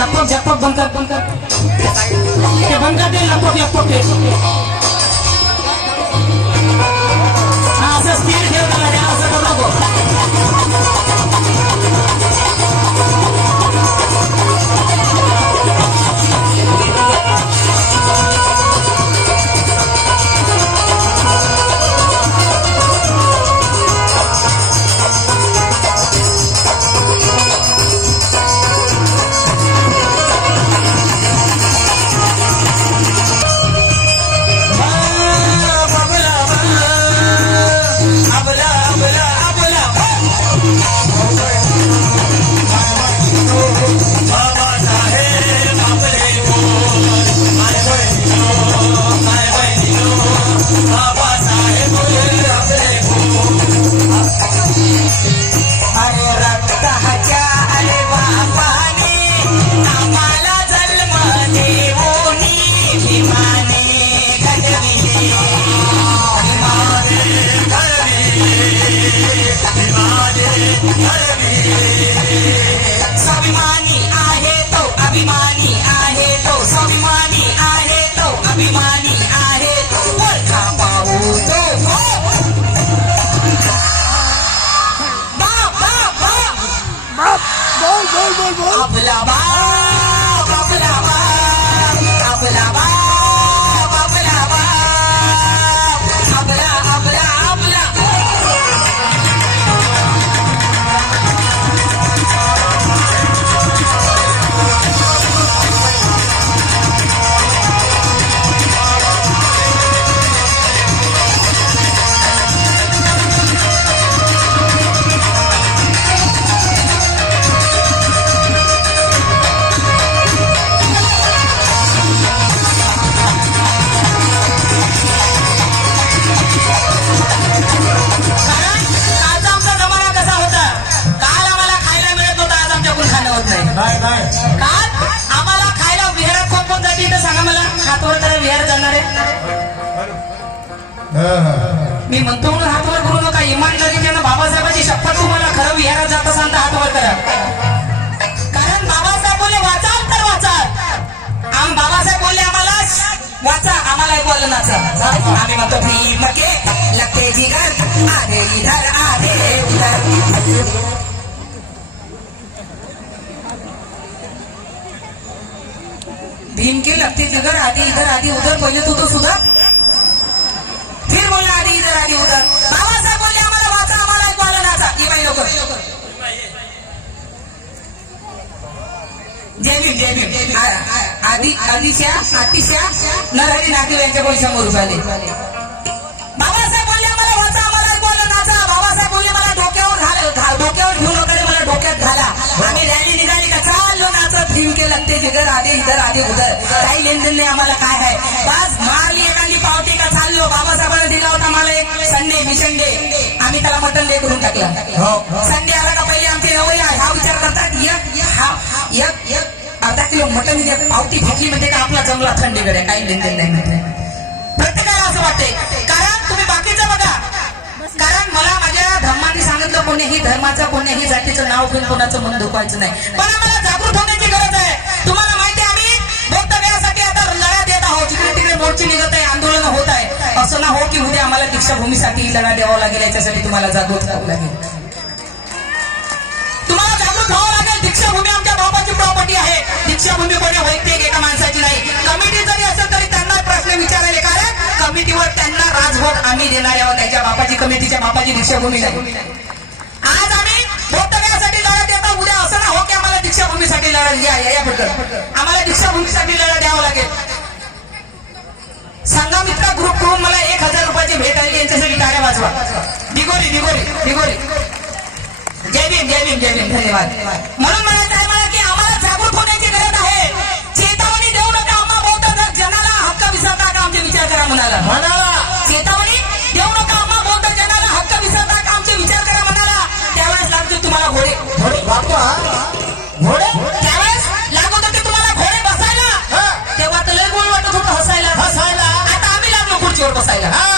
झपक झपक बंद कर ते बंद कर दे लपक लपक ते असं स्पीड ठेव त्याला असं करू नको मी म्हणतो म्हणून हात वर करू नका इमानदारीने बाबासाहेबांची शपथ तुम्हाला खरं विहारात जात असाल तर हात वर करा कारण बाबासाहेब बोलले वाचाल तर वाचाल बाबासाहेब बोलले आम्हाला वाचा आम्हाला ऐकवायला नाचा आम्ही म्हणतो भीम के लगते जिगर आधे इधर आधे उधर भीम के लगते जिगर आधे इधर आधे उधर पहिले तू तो सुधा फिर बोला आधी इधर आधी उधर बाबासाहेब बोलले आम्हाला वाचा आम्हाला ऐकवायला नाचा ये बाई लोक जय भीम आदिशा नरहरी नागदेव यांच्या बोली समोर झाले बाबासाहेब बोलले आम्हाला वाचा आम्हाला ऐकवायला नाचा बाबासाहेब बोलले मला डोक्यावर घेऊ नका मला डोक्यात घाला आम्ही रॅली निघाली का चाललो नाचत भीम के लगते जिगर आधे इधर आधे उधर काही लेनदेन नाही आम्हाला काय आहे बस मारली एखादी पावती का चाललो बाबासाहेबांना दिला होता मला एक संडे मिशंडे आम्ही त्याला मटन डे करून टाकला संडे आला का पहिले आमचे नवया हा विचार करतात एक अर्धा किलो मटन पावती फेकली म्हणजे का आपला जमला थंडीकडे काही लेनदेन नाही म्हणते प्रत्येकाला असं वाटतंय कारण तुम्ही बाकीचं बघा कारण मला माझ्या धर्माने सांगितलं कोणीही धर्माचं कोणत्याही जातीचं नाव घेऊन कोणाचं मन दुखवायचं नाही पण आम्हाला जागृत होण्याची गरज आहे तुम्हाला माहिती आहे आम्ही बौद्धगयासाठी आता लढा देत आहोत जिकडे तिकडे मोर्चे निघत आहे आंदोलन होत आहे असं ना हो की उद्या आम्हाला दीक्षाभूमीसाठी लढा द्यावा लागेल याच्यासाठी तुम्हाला जागृत व्हावं लागेल तुम्हाला जागृत व्हावं लागेल दीक्षाभूमी आमच्या बाबाची प्रॉपर्टी आहे दीक्षाभूमी कोणी वैयक्तिक एका माणसाची नाही कमिटी जरी असेल तरी त्यांना प्रश्न विचारायले कारण कमिटीवर त्यांना राजभोग आम्ही देणार आहोत त्याच्या बापाची कमिटीच्या बापाची दीक्षाभूमी नाही आज आम्ही बौद्धगयासाठी लढा देता उद्या असं ना हो की आम्हाला दीक्षाभूमीसाठी लढा याबद्दल आम्हाला दीक्षाभूमीसाठी लढा द्यावा लागेल संघा मित्र ग्रुप करून मला 1000 रुपयाची भेट आली यांच्यासाठी टाळ्या वाजवा दिगोरी जय भीम धन्यवाद म्हणून म्हणायचं आहे मला की आम्हाला जागृत होण्याची गरज आहे चेतावणी देऊ नका आम्हा बौद्ध जनाला हक्क विसरता का आमचे विचार करा म्हणाला चेतावणी देऊ नका आम्हा बौद्ध जनाला हक्क विसरता का आमचे विचार करा म्हणाला त्यावेळेस लागतो तुम्हाला घोडे त्यावेळेस लागत होते तुम्हाला घोडे बसायला तेव्हा तर लय गोड वाटत होतं हसायला आता आम्ही लागलो खुर्चीवर बसायला